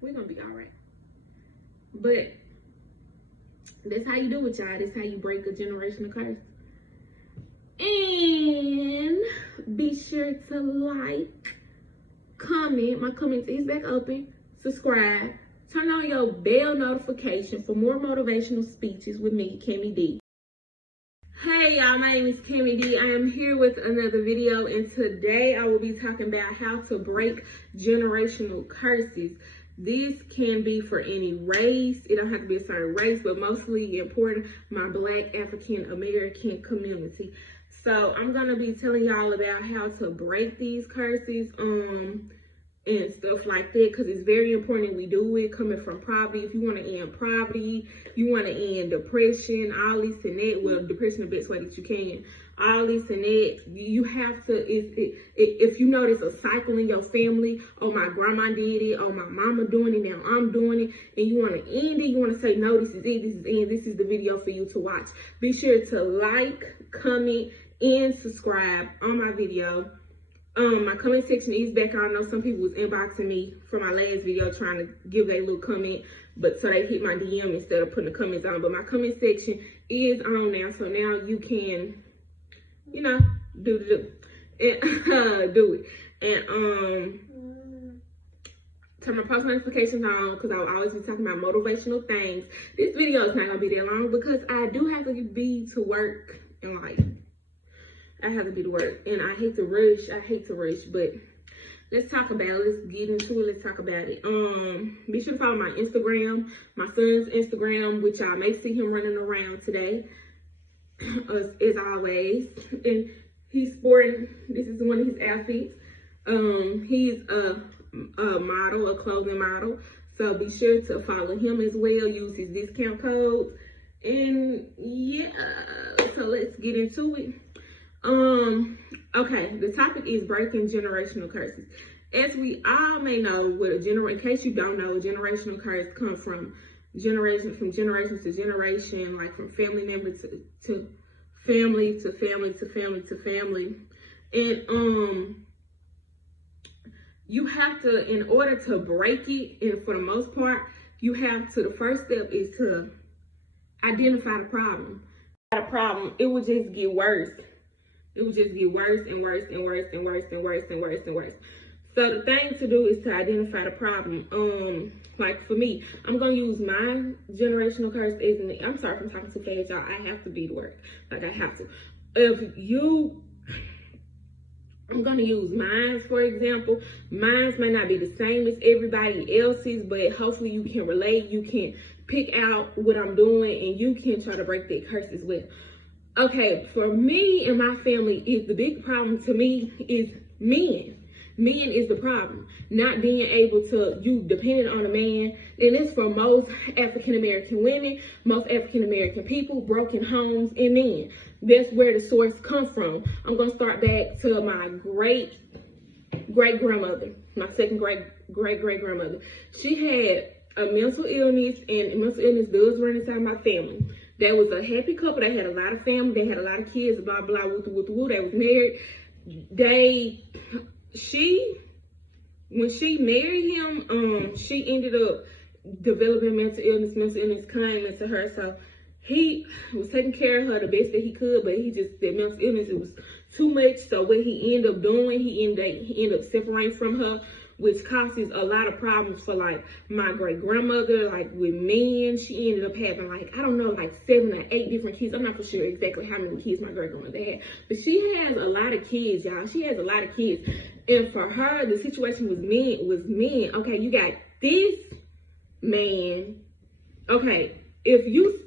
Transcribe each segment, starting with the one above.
We're gonna be all right. But that's how you do it, y'all. That's how you break a generational curse. And be sure to like, comment. My comments is back open. Subscribe. Turn on your bell notification for more motivational speeches with me, Kimmy D. Hey y'all, my name is Kimmy D. I am here with another video, and today I will be talking about how to break generational curses. This can be for any race. It don't have to be a certain race, but mostly important, my Black African American community. So I'm gonna be telling y'all about how to break these curses, and stuff like that, because it's very important we do it. Coming from poverty, if you want to end poverty, you want to end depression, all this and that. Well, depression the best way that you can. All this and that, you have to. If you know there's a cycle in your family, oh my grandma did it, oh my mama doing it, now I'm doing it, and you want to end it, you want to say no, this is it, this is it, this is the video for you to watch. Be sure to like, comment, and subscribe on my video. My comment section is back on. I know some people was inboxing me for my last video trying to give their little comment, but so they hit my DM instead of putting the comments on. But my comment section is on now, so now you can, you know, do it. And turn my post notifications on, because I'll always be talking about motivational things. This video is not gonna be that long because I do have to be to work in life. I have to be to work, and I hate to rush, but let's talk about it. Let's get into it. Let's talk about it. Be sure to follow my Instagram, my son's Instagram, which y'all may see him running around today, as always. And he's sporting, this is one of his outfits. He's a model, a clothing model. So be sure to follow him as well. Use his discount codes. And yeah, so let's get into it. Okay, the topic is breaking generational curses. As we all may know, in case you don't know, a generational curse comes from generation to generation, like from family member to family to family to family to family. And you have to, in order to break it, and for the most part, you have to, the first step is to identify the problem. It will just get worse. It will just get worse and worse and worse and worse and worse and worse and worse. So the thing to do is to identify the problem. Like for me, I'm gonna use my generational curse as an, I'm sorry if I'm talking too fast, y'all. I have to be to work. Like I have to. I'm gonna use mine, for example. Mine may not be the same as everybody else's, but hopefully you can relate. You can pick out what I'm doing, and you can try to break that curse as well. Okay, for me and my family, is the big problem to me is men. Men is the problem. Not being able to, you dependent on a man. And it's for most African-American women, most African-American people, broken homes, and men. That's where the source comes from. I'm going to start back to my great-grandmother, my second great-great-grandmother. She had a mental illness, and mental illness does run inside my family. They was a happy couple. They had a lot of family. They had a lot of kids, blah, blah, woo. They was married. When she married him, she ended up developing mental illness. Mental illness came into her. So he was taking care of her the best that he could, but that mental illness, it was too much. So what he ended up doing, he ended up separating from her, which causes a lot of problems for like my great grandmother, like with men. She ended up having like, I don't know, like 7 or 8 different kids. I'm not for sure exactly how many kids my great grandmother had, but she has a lot of kids, y'all. She has a lot of kids. And for her, the situation was men. Okay, you got this man. Okay, if you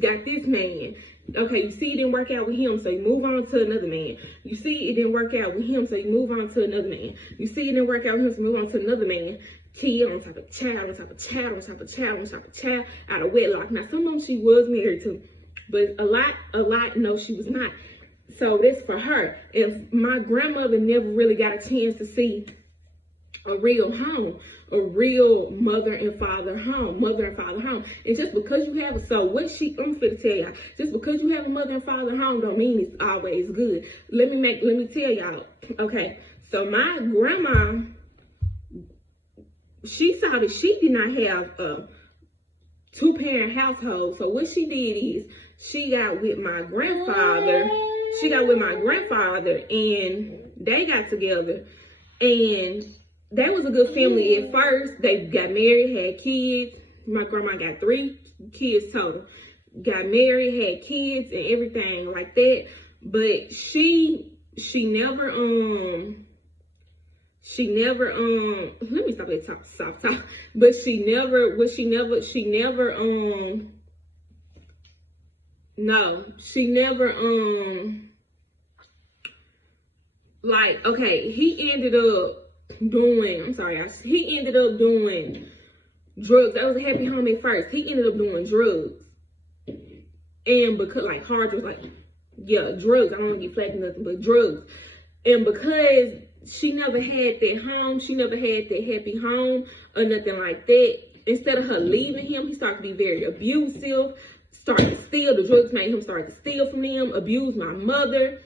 got this man, okay, you see it didn't work out with him, so you move on to another man. You see it didn't work out with him, so you move on to another man. You see it didn't work out with him, so you move on to another man. Kid on top of child, on top of child, on top of child, on top of child, out of wedlock. Now, some of them she was married to, but a lot, no, she was not. So that's for her. If my grandmother never really got a chance to see a real home, a real mother and father home. And just because you have I'm finna tell y'all, just because you have a mother and father home don't mean it's always good. Let me tell y'all. Okay, so my grandma, she saw that she did not have a two-parent household. So what she did is she got with my grandfather. She got with my grandfather and they got together. And they was a good family at first. They got married, had kids. My grandma got 3 kids total. Got married, had kids and everything like that. But she never let me stop that talk. But she never like, okay, he ended up doing drugs. That was a happy home at first. He ended up doing drugs. And because, like, hard drugs, like, yeah, drugs. I don't want to get flagged or nothing, but drugs. And because she never had that home, she never had that happy home or nothing like that, instead of her leaving him, he started to be very abusive, started to steal. The drugs made him start to steal from them, abuse my mother.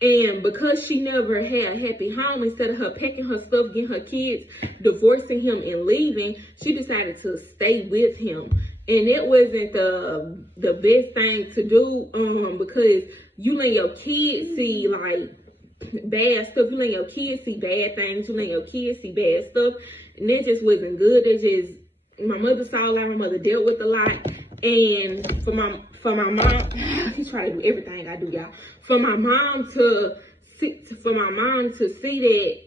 And because she never had a happy home, instead of her packing her stuff, getting her kids, divorcing him and leaving, she decided to stay with him. And it wasn't the best thing to do, because you let your kids see like bad stuff. You let your kids see bad things. You let your kids see bad stuff. And that just wasn't good. My mother saw a lot. My mother dealt with a lot. And for my mom, he's trying to do everything I do, y'all. For my mom to see that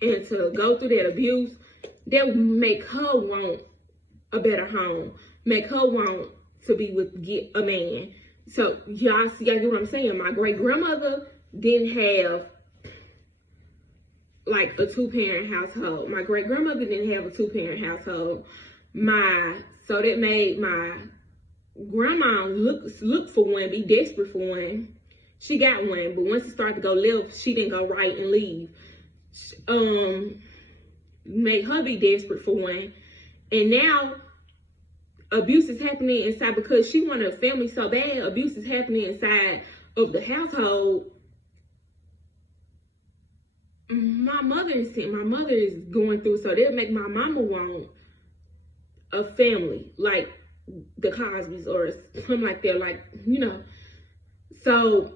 and to go through that abuse, that would make her want a better home, make her want to get a man. So y'all get what I'm saying? My great grandmother didn't have like a 2-parent household. My great grandmother didn't have a 2-parent household. So that made my grandma look for one, be desperate for one. She got one, but once it started to go left, she didn't go right and leave. Made her be desperate for one. And now abuse is happening inside, because she wanted a family so bad. Abuse is happening inside of the household. My mother is going through, so they'll make my mama want a family like the Cosbys or something like that, like, you know. So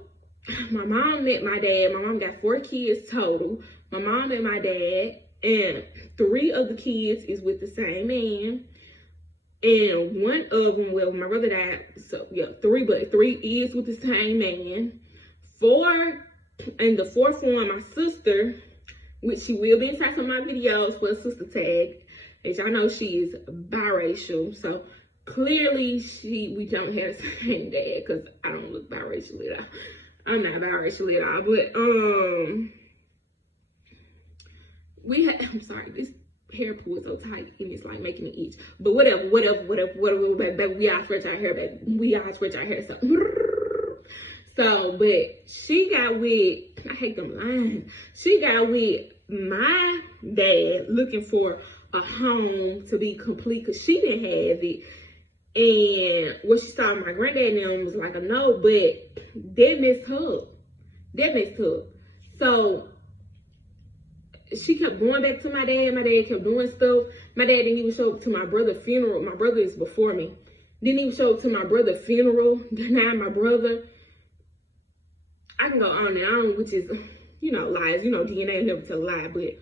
my mom met my dad. My mom got 4 kids total. My mom and my dad, and 3 of the kids is with the same man. And one of them, well, my brother died, so yeah, 3 is with the same man. 4, and the 4th one, my sister, which she will be inside some of my videos for a sister tag. As y'all know, she is biracial, so clearly we don't have the same dad, because I don't look biracial at all. I'm not biracial at all, but I'm sorry, this hair pull is so tight and it's like making it itch. But whatever, baby, we all scratch our hair, baby. We all scratch our hair, so, but she got with, I hate them lines. She got with my dad looking for a home to be complete, because she didn't have it. And what she saw my granddad and them was like a no, but that messed her up. So she kept going back to my dad. My dad kept doing stuff. My dad didn't even show up to my brother's funeral. My brother is before me. Didn't even show up to my brother's funeral. Denied my brother. I can go on and on, which is, you know, lies. You know, DNA never tell a lie, but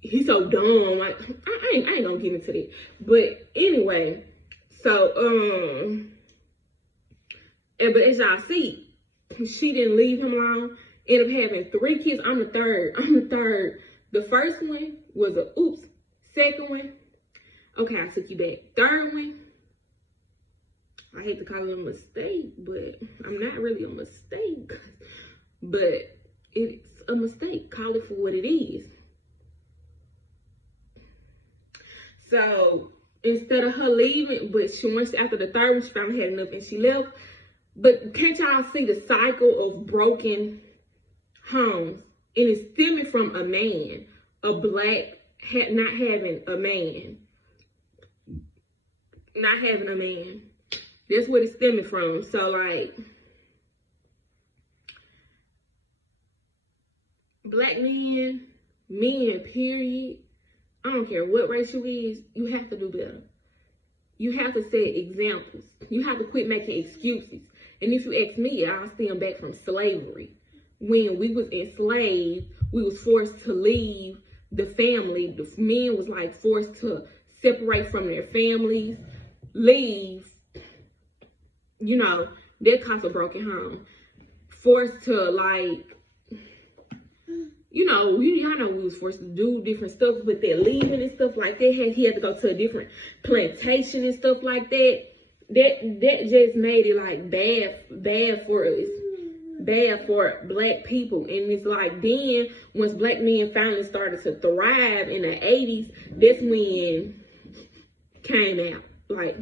he's so dumb. Like, I ain't gonna get into that. But anyway, so, but as y'all see, she didn't leave him alone. Ended up having 3 kids. I'm the third. The first one was a oops. Second one, okay, I took you back. Third one, I hate to call it a mistake, but I'm not really a mistake. But it's a mistake. Call it for what it is. So instead of her leaving, but she went after the third one, she finally had enough and she left. But can't y'all see the cycle of broken homes? And it's stemming from a man, a black, not having a man. Not having a man. That's what it's stemming from. So, like, black men Men, period. I don't care what race you is, you have to do better. You have to set examples. You have to quit making excuses. And if you ask me, I'll stem back from slavery. When we was enslaved, we was forced to leave the family. The men was like forced to separate from their families, leave. You know, that caused a broken home. Forced to like, you know, y'all know we was forced to do different stuff with their leaving and stuff like that. He had to go to a different plantation and stuff like that. That just made it like bad for us. Bad for black people. And it's like then once black men finally started to thrive in the 80s, that's when came out. Like,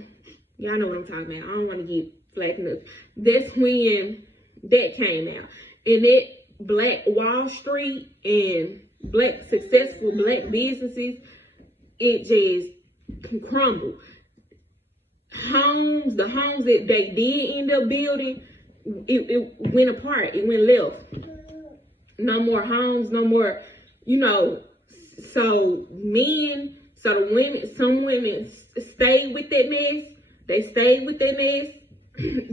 y'all know what I'm talking about. I don't want to get flack enough. That's when that came out. And that Black Wall Street and successful black businesses, it just crumbled. The homes that they did end up building, it went apart. It went left. No more homes, no more, you know. So the women, some women stayed with that mess. They stayed with that mess,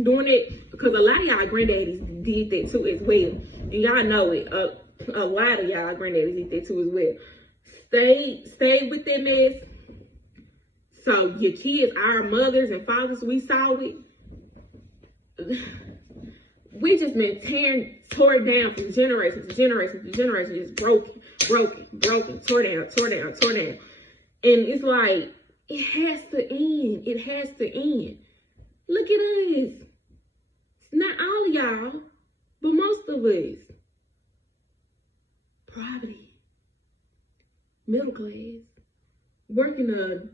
doing it because a lot of y'all granddaddies did that too as well. And y'all know it. A lot of y'all granddaddies did that too as well. Stayed with that mess. So your kids, our mothers and fathers, we saw it. We just been tore down from generation to generation to generation, just broken, tore down. And it's like, it has to end. It has to end. Look at us. Not all of y'all, but most of us. Poverty. Middle class. Working a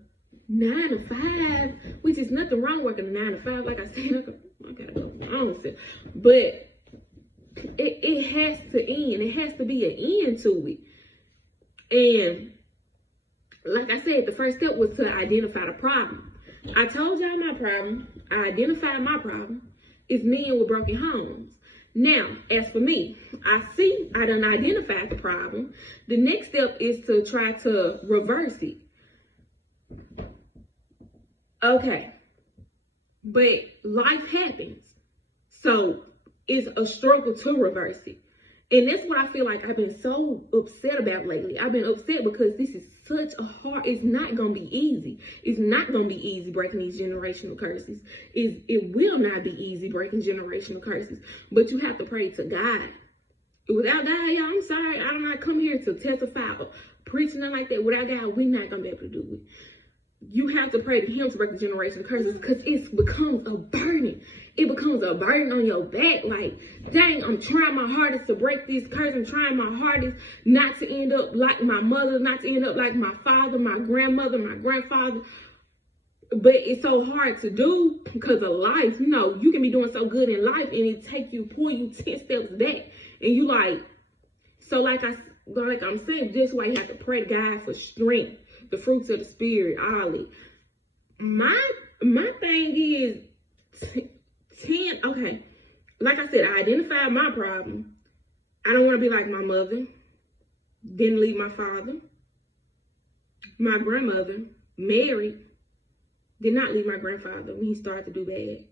9 to 5, which is nothing wrong working a 9 to 5. Like I said, I gotta go for my own self. But it has to end. It has to be an end to it. And like I said, the first step was to identify the problem. I told y'all my problem. I identified my problem. It's men with broken homes. Now, as for me, I done identified the problem. The next step is to try to reverse it. Okay. But life happens. So it's a struggle to reverse it. And that's what I feel like I've been so upset about lately. I've been upset because this is such a hard, it's not going to be easy. It's not going to be easy breaking these generational curses. It will not be easy breaking generational curses. But you have to pray to God. Without God, y'all, I'm sorry. I'm not come here to testify or preach nothing like that. Without God, we're not going to be able to do it. You have to pray to him to break the generational curses because it becomes a burden. It becomes a burden on your back. Like, dang, I'm trying my hardest to break this curse. I'm trying my hardest not to end up like my mother, not to end up like my father, my grandmother, my grandfather. But it's so hard to do because of life. You know, you can be doing so good in life and it pull you 10 steps back. And you like, so like I'm saying, that's why you have to pray to God for strength. The fruits of the spirit, all it. My thing is 10. Okay, like I said, I identified my problem. I don't want to be like my mother. Didn't leave my father. My grandmother, married, did not leave my grandfather when he started to do bad.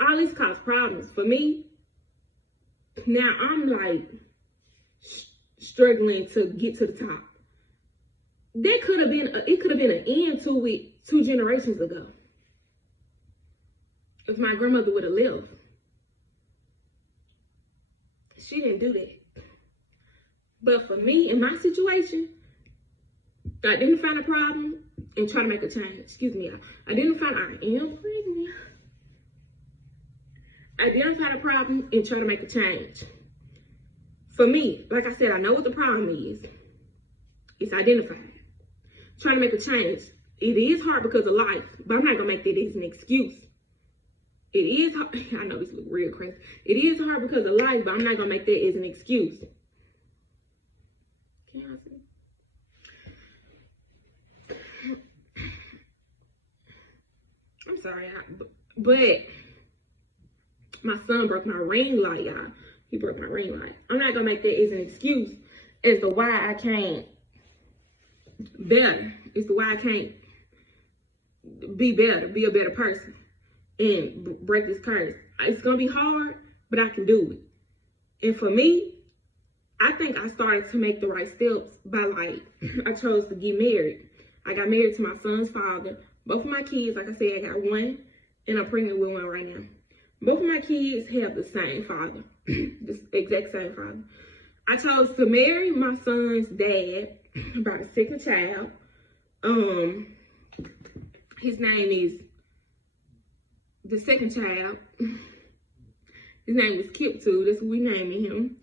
All this caused problems for me. Now I'm like struggling to get to the top. It could have been an end to it 2 generations ago. If my grandmother would have lived. She didn't do that. But for me, in my situation, identify the problem and try to make a change. Excuse me, y'all. Identify the problem and try to make a change. For me, like I said, I know what the problem is. It's identified. Trying to make a change. It is hard because of life, but I'm not gonna make that as an excuse. It is hard. I know this looks real crazy. It is hard because of life, but I'm not gonna make that as an excuse. Can y'all see? I'm sorry, but my son broke my ring light, y'all. He broke my ring light. I'm not gonna make that as an excuse. as to why I can't better. It's the why I can't be better, be a better person, and break this curse. It's gonna be hard, but I can do it. And for me, I think I started to make the right steps by, like, I chose to get married. I got married to my son's father. Both of my kids, like I said, I got one, and I'm pregnant with one right now. Both of my kids have the same father, the exact same father. I chose to marry my son's dad about a second child. His name is, the second child, his name was Kip too. That's what we naming him.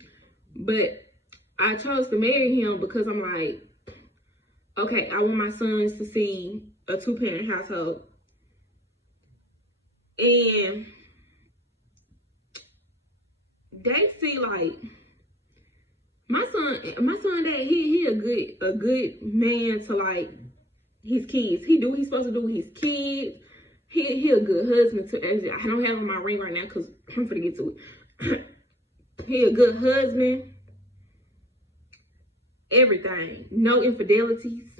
But I chose to marry him because I'm like, okay, I want my sons to see a two-parent household. And they see, like, my son dad, he a good man to, like, his kids. He's supposed to do with his kids. He a good husband to, I don't have on my ring right now because I'm finna get to it. He a good husband. Everything. No infidelities.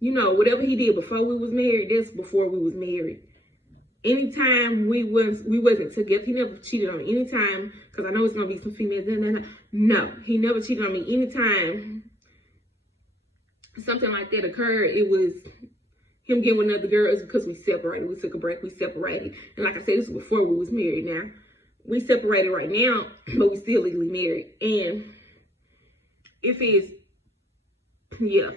You know, whatever he did before we was married, that's before we was married. Anytime we wasn't together, he never cheated on me. Anytime, because I know it's gonna be some females. No, he never cheated on me. Anytime something like that occurred, it was him getting with another girl. It's because we separated. We took a break. We separated. And like I said, this was before we was married. Now we separated right now, but we still legally married. And if it's, yeah,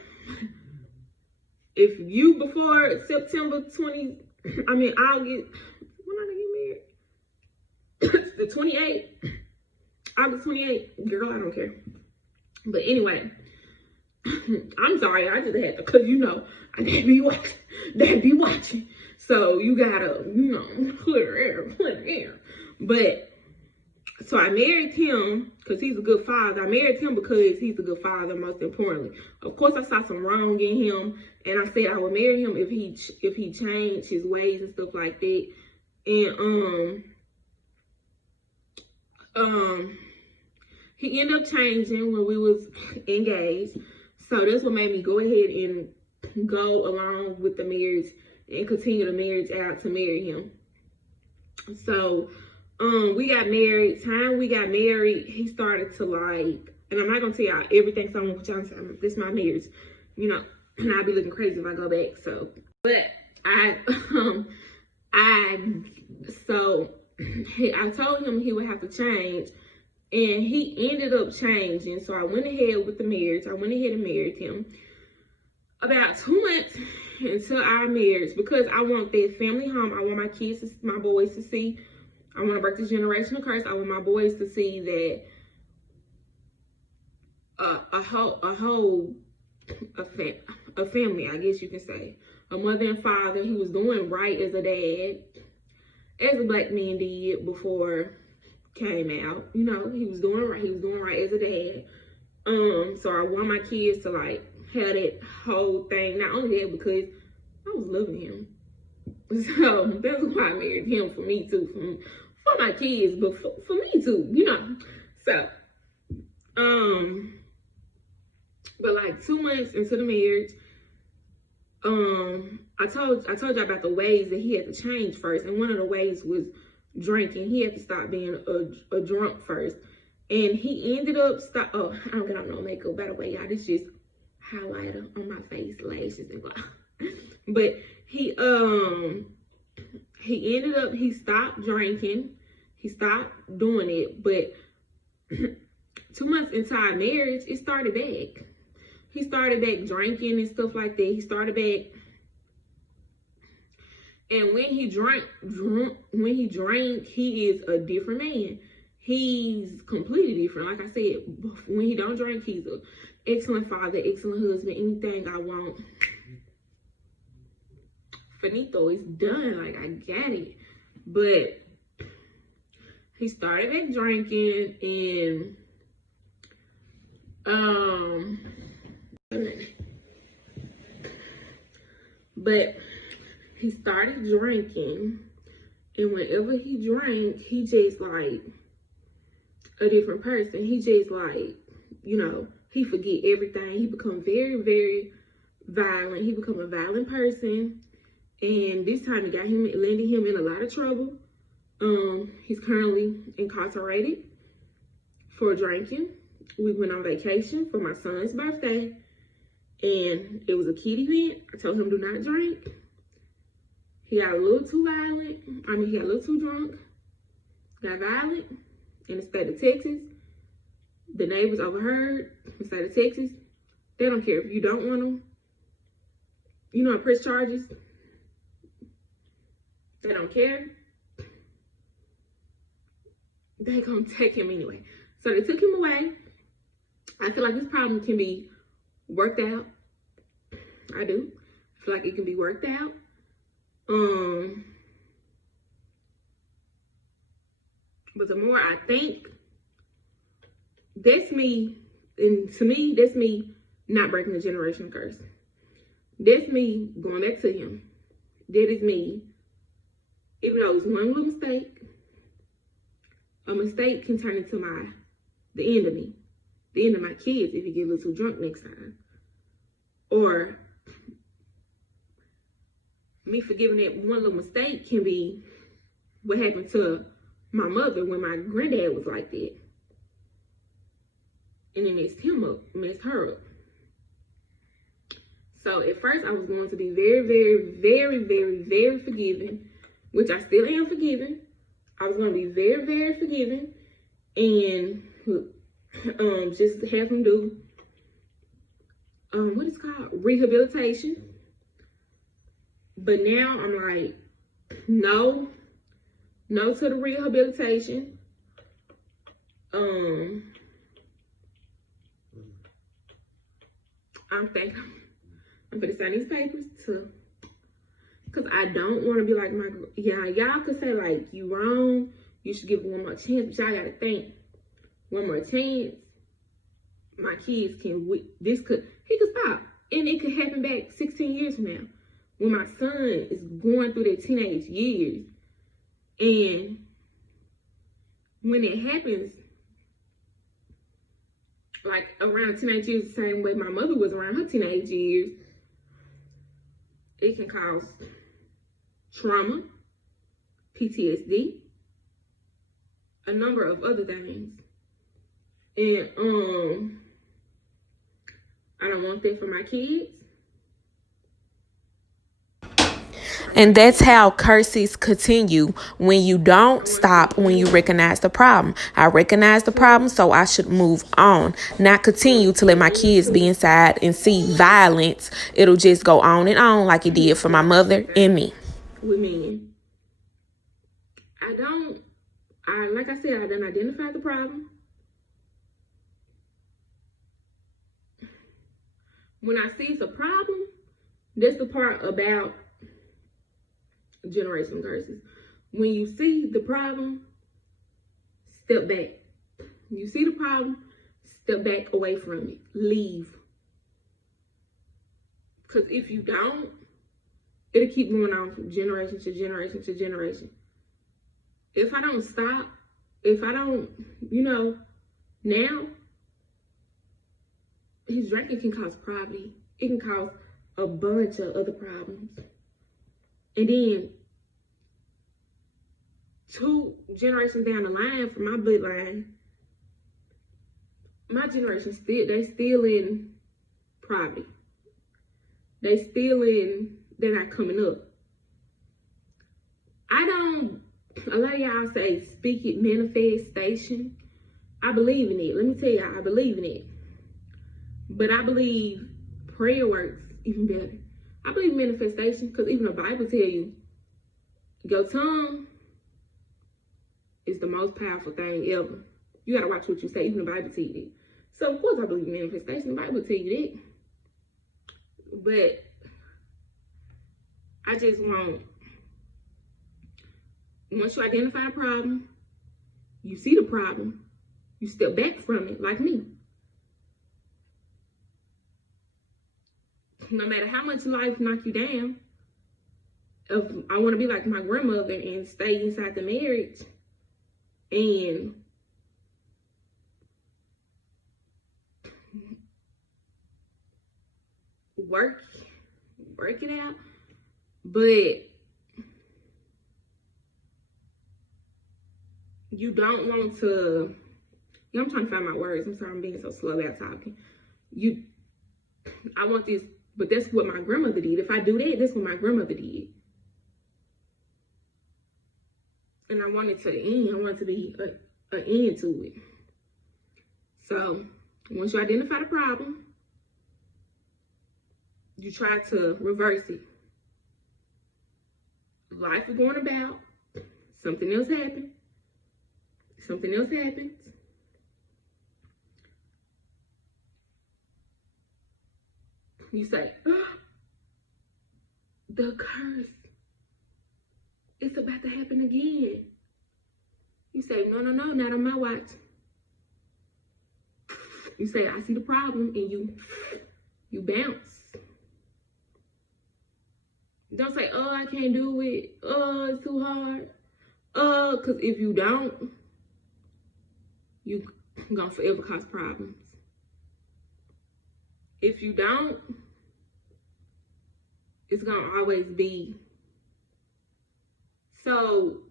if you before September 20, August, when did I get married? The 28th, August 28th, girl, I don't care. But anyway, I'm sorry, I just had to, cause you know, they be watching. So you gotta, you know, put her in. But, so I married him because he's a good father. I married him because he's a good father, most importantly. Of course, I saw some wrong in him, and I said I would marry him if he changed his ways and stuff like that. And he ended up changing when we was engaged. So that's what made me go ahead and go along with the marriage and continue the marriage out to marry him. So we got married. Time we got married, he started to, like, and I'm not gonna tell y'all everything, so I'm gonna put y'all on. This is my marriage, you know, and I'll be looking crazy if I go back. So, but I told him he would have to change, and he ended up changing. So I went ahead with the marriage. I went ahead and married him. About 2 months into our marriage, because I want that family home. I want my kids, my boys to see. I want to break this generational curse. I want my boys to see that a family, I guess you can say, a mother and father. He was doing right as a dad, as a black man did before came out. You know, he was doing right. He was doing right as a dad. So I want my kids to, like, have that whole thing. Not only that, because I was loving him. So that's why I married him, for me too, for my kids, but for me too, you know. So, but like 2 months into the marriage, I told you about the ways that he had to change first, and one of the ways was drinking. He had to stop being a drunk first, and he ended up oh, I don't get on no makeup, by the way, y'all. This just highlighter on my face, lashes and blah. But he ended up, he stopped drinking. He stopped doing it. But 2 months into our marriage, it started back. He started back drinking and stuff like that. He started back. And when he drank, he is a different man. He's completely different. Like I said, when he don't drink, he's an excellent father, excellent husband, anything I want. Finito, it's done. Like, I got it. But he started back drinking, and but he started drinking, and whenever he drank, he just like a different person. He just, like, you know, he forget everything. He become very, very violent. He become a violent person. And this time it landed him in a lot of trouble. He's currently incarcerated for drinking. We went on vacation for my son's birthday, and it was a kid event. I told him do not drink. He got a little too violent. He got a little too drunk. Got violent in the state of Texas. The neighbors overheard in the state of Texas. They don't care if you don't want to, press charges. They don't care. They gonna take him anyway. So they took him away. I feel like this problem can be worked out. I do. I feel like it can be worked out. But the more I think, that's me, and to me, that's me not breaking the generational curse. That's me going back to him. That is me. Even though it's one little mistake, a mistake can turn into the end of me. The end of my kids if you get a little too drunk next time. Or me forgiving that one little mistake can be what happened to my mother when my granddad was like that. And it messed her up. So at first I was going to be very, very, very, very, very forgiving, which I still am forgiving. I was going to be very, very forgiving and just have him do, what is it called? Rehabilitation. But now I'm like, no to the rehabilitation. I'm thinking I'm gonna sign these papers because I don't want to be like y'all could say like you wrong, you should give one more chance, but y'all gotta think one more chance. My kids he could stop, and it could happen back 16 years from now when my son is going through their teenage years. And when it happens, like around teenage years, the same way my mother was around her teenage years, it can cause trauma, PTSD, a number of other things. And I don't want that for my kids. And that's how curses continue when you don't stop, when you recognize the problem. I recognize the problem, so I should move on, not continue to let my kids be inside and see violence. It'll just go on and on like it did for my mother and me. With men, like I said, I didn't identify the problem. When I see it's a problem, that's the part about generational curses. When you see the problem, step back. You see the problem, step back away from it. Leave. Because if you don't, it'll keep going on from generation to generation to generation. If I don't stop, if I don't, now, his drinking can cause poverty. It can cause a bunch of other problems. And then 2 generations down the line from my bloodline, my generation they still in poverty. They're not coming up. A lot of y'all say speak it, manifestation. I believe in it. Let me tell y'all, I believe in it. But I believe prayer works even better. I believe manifestation because even the Bible tell you your tongue is the most powerful thing ever. You gotta watch what you say. Even the Bible tell you that. So of course I believe in manifestation. The Bible tell you that. But I just want, once you identify a problem, you see the problem, you step back from it like me. No matter how much life knock you down, if I want to be like my grandmother and stay inside the marriage and work it out. But you don't want to, I'm trying to find my words. I'm sorry, I'm being so slow about talking. I want this, but that's what my grandmother did. If I do that, that's what my grandmother did. And I want it to end. I want it to be an end to it. So once you identify the problem, you try to reverse it. Life is going about. Something else happened. Something else happens. You say, oh, the curse. It's about to happen again. You say, no, not on my watch. You say, I see the problem, and you bounce. Don't say, oh, I can't do it. Oh, it's too hard. Because if you don't, you gonna forever cause problems. If you don't, it's gonna always be. So,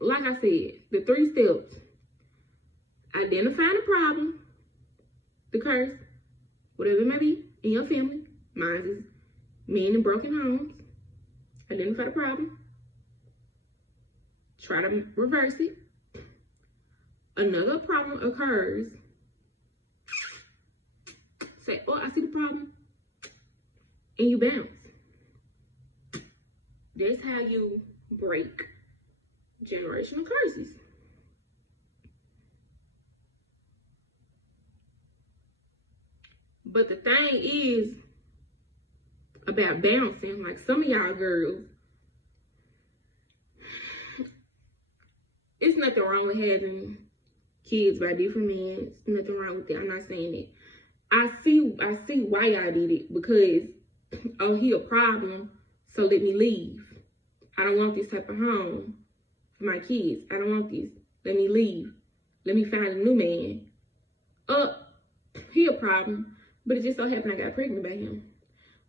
like I said, the 3 steps: identifying the problem, the curse, whatever it may be in your family. Mine is men in broken homes. Identify the problem. Try to reverse it. Another problem occurs. Say, oh, I see the problem. And you bounce. That's how you break generational curses. But the thing is about bouncing, like some of y'all girls, it's nothing wrong with having kids by different men. There's nothing wrong with that. I'm not saying that. I see why y'all did it, because, oh, he a problem, so let me leave. I don't want this type of home for my kids. I don't want this. Let me leave. Let me find a new man. He a problem, but it just so happened I got pregnant by him.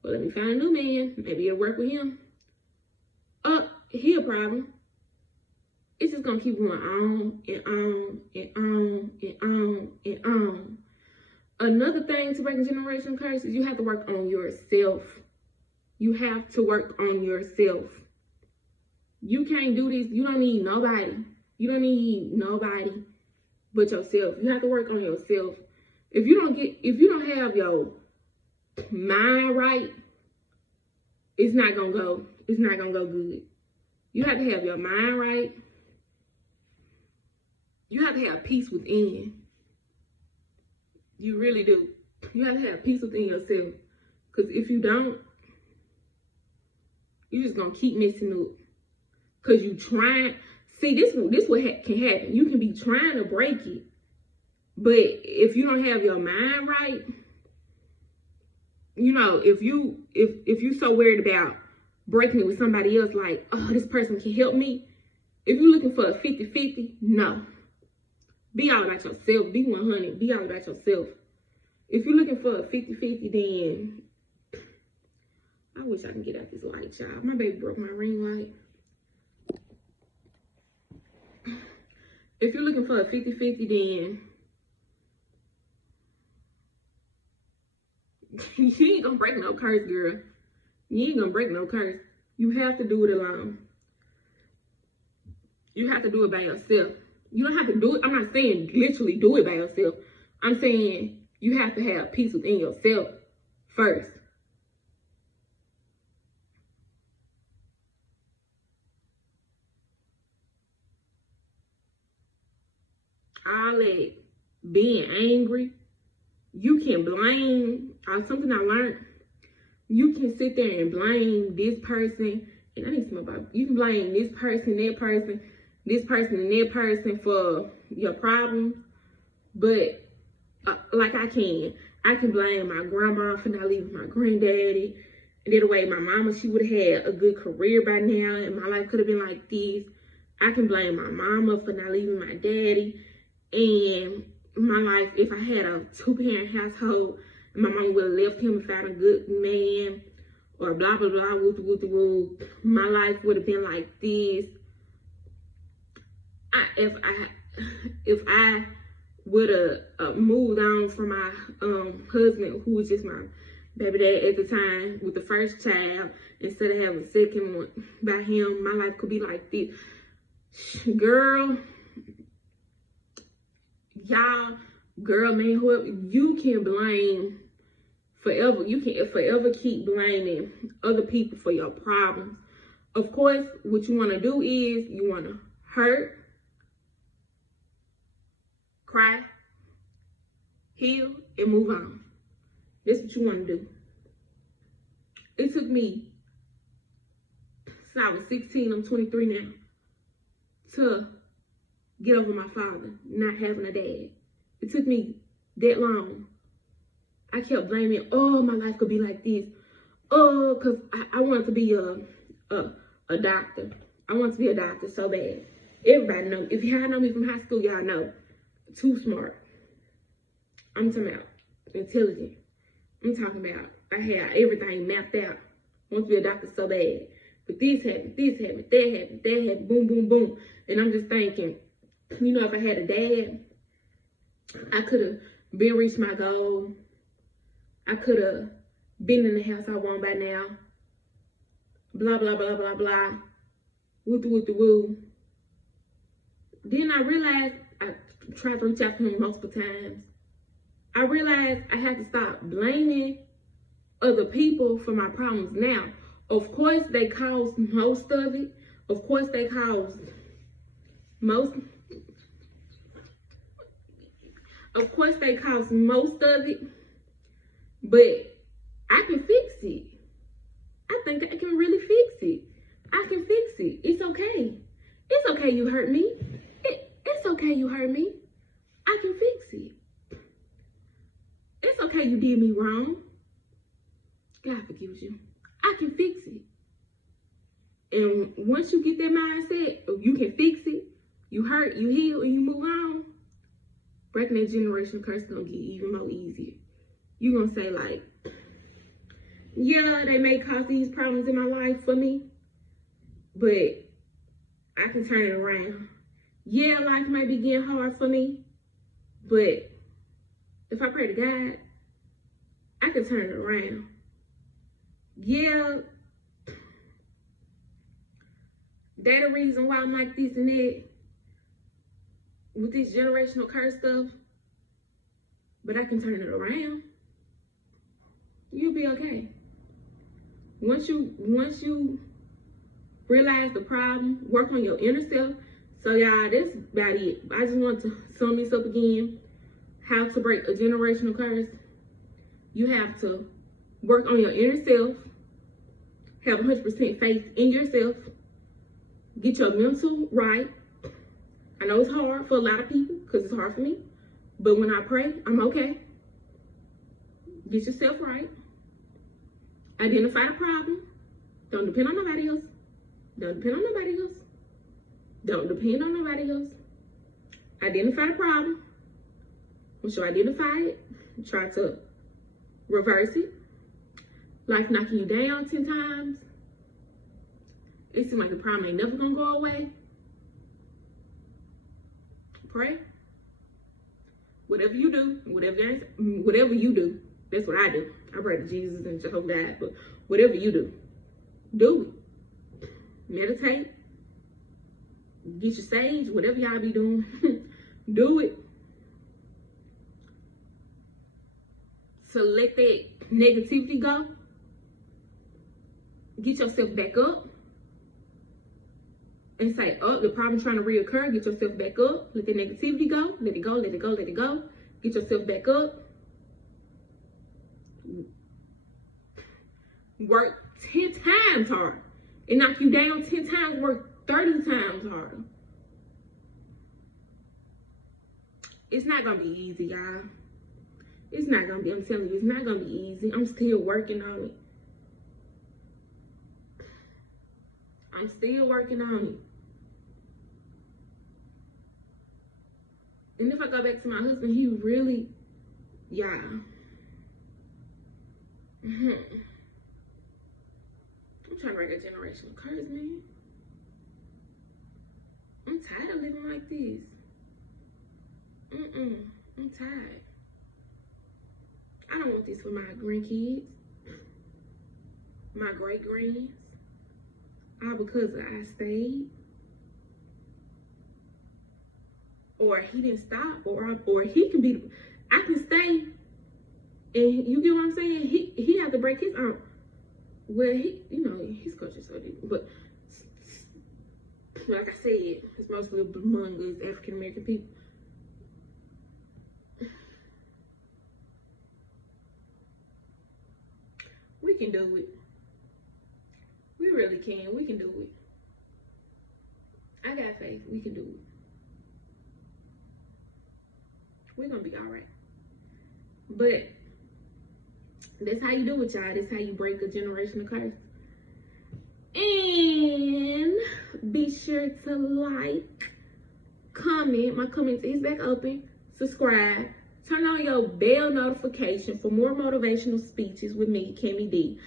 Well, let me find a new man. Maybe it'll work with him. He a problem. It's just gonna keep going on and on and on and on and on. Another thing to break a generational curse is you have to work on yourself. You have to work on yourself. You can't do this. You don't need nobody. You don't need nobody but yourself. You have to work on yourself. If you don't have your mind right, it's not gonna go good. You have to have your mind right. You have to have peace within. You really do. You have to have peace within yourself. Because if you don't, you're just going to keep messing up. Because you trying. See, this what can happen. You can be trying to break it. But if you don't have your mind right, you know, if you're so worried about breaking it with somebody else, like, oh, this person can help me. If you're looking for a 50-50, no. Be all about yourself. Be 100. Be all about yourself. If you're looking for a 50-50, then I wish I can get out this light, y'all. My baby broke my ring light. If you're looking for a 50-50, then you ain't gonna break no curse, girl. You ain't gonna break no curse. You have to do it alone. You have to do it by yourself. You don't have to do it. I'm not saying literally do it by yourself. I'm saying you have to have peace within yourself first. All that being angry, you can blame, something I learned, you can sit there and blame this person, and I need some about, you can blame this person, that person, this person, and that person for your problems, but like I can blame my grandma for not leaving my granddaddy, and the way my mama, she would have had a good career by now, and my life could have been like this. I can blame my mama for not leaving my daddy, and my life, if I had a 2-parent household, My mom would have left him and found a good man, or blah, blah, blah, woo. My life would have been like this. If I would have moved on from my husband, who was just my baby dad at the time, with the first child, instead of having a second one by him, my life could be like this. Girl, y'all, girl, man, whoever, you can blame forever. You can forever keep blaming other people for your problems. Of course, what you want to do is you want to hurt, cry, heal, and move on. That's what you want to do. It took me, since I was 16, I'm 23 now, to get over my father not having a dad. It took me that long. I kept blaming, oh, my life could be like this. Oh, because I wanted to be a doctor. I wanted to be a doctor so bad. Everybody know. If y'all know me from high school, y'all know. Too smart. I'm talking about intelligent. I'm talking about I had everything mapped out. I want to be a doctor so bad. But this happened, that happened, boom, boom, boom. And I'm just thinking, you know, if I had a dad, I could have been reached my goal. I could have been in the house I want by now. Blah, blah, blah, blah, blah. Woo. Then I realized, I tried to reach out to him multiple times. I realized I had to stop blaming other people for my problems now. Of course, they caused most of it. Of course, they caused most of it. But I can fix it. I think I can really fix it. I can fix it. It's okay. It's okay you hurt me. It's okay you hurt me. I can fix it. It's okay you did me wrong. God forgives you. I can fix it. And once you get that mindset, you can fix it, you hurt, you heal, and you move on, breaking that generational curse is gonna get even more easier. You're gonna say like, yeah, they may cause these problems in my life for me, but I can turn it around. Yeah, life might be getting hard for me, but if I pray to God, I can turn it around. Yeah, that's the reason why I'm like this and that with this generational curse stuff, but I can turn it around. You'll be okay. Once you realize the problem, work on your inner self. So y'all, that's about it. I just want to sum this up again. How to break a generational curse. You have to work on your inner self. Have 100% faith in yourself. Get your mental right. I know it's hard for a lot of people because it's hard for me. But when I pray, I'm okay. Get yourself right. Identify the problem. Don't depend on nobody else. Don't depend on nobody else. Don't depend on nobody else. Identify the problem. Once you identify it, try to reverse it. Life knocking you down 10 times. It seems like the problem ain't never gonna go away. Pray. Whatever you do, whatever you do, that's what I do. I pray to Jesus and Jehovah God, but whatever you do it. Meditate. Get your sage, whatever y'all be doing, do it. So let that negativity go. Get yourself back up. And say, oh, the problem's trying to reoccur. Get yourself back up. Let the negativity go. Let it go, let it go, let it go. Get yourself back up. Work 10 times hard. It knock you down 10 times, work 30 times harder. It's not going to be easy, y'all. It's not going to be, I'm telling you, it's not going to be easy. I'm still working on it. I'm still working on it. And if I go back to my husband, he really, yeah. I'm trying to break a generational curse, man. I'm tired of living like this. I'm tired. I don't want this for my grandkids, my great-grands, all because I stayed. Or he didn't stop, or he can be, I can stay, and you get what I'm saying? He had to break his arm. Well, his culture is so different, but like I said, it's mostly among us African American people. We can do it. We really can. We can do it. I got faith. We can do it. We're gonna be all right. But that's how you do it, y'all. That's how you break a generational curse. And be sure to like, comment. My comments is back open. Subscribe. Turn on your bell notification for more motivational speeches with me, Kimmy D.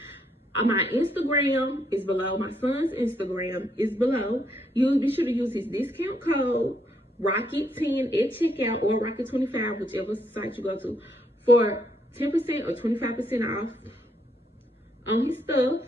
My Instagram is below. My son's Instagram is below. You be sure to use his discount code Rocket10 at checkout, or Rocket25, whichever site you go to, for 10% or 25% off on his stuff.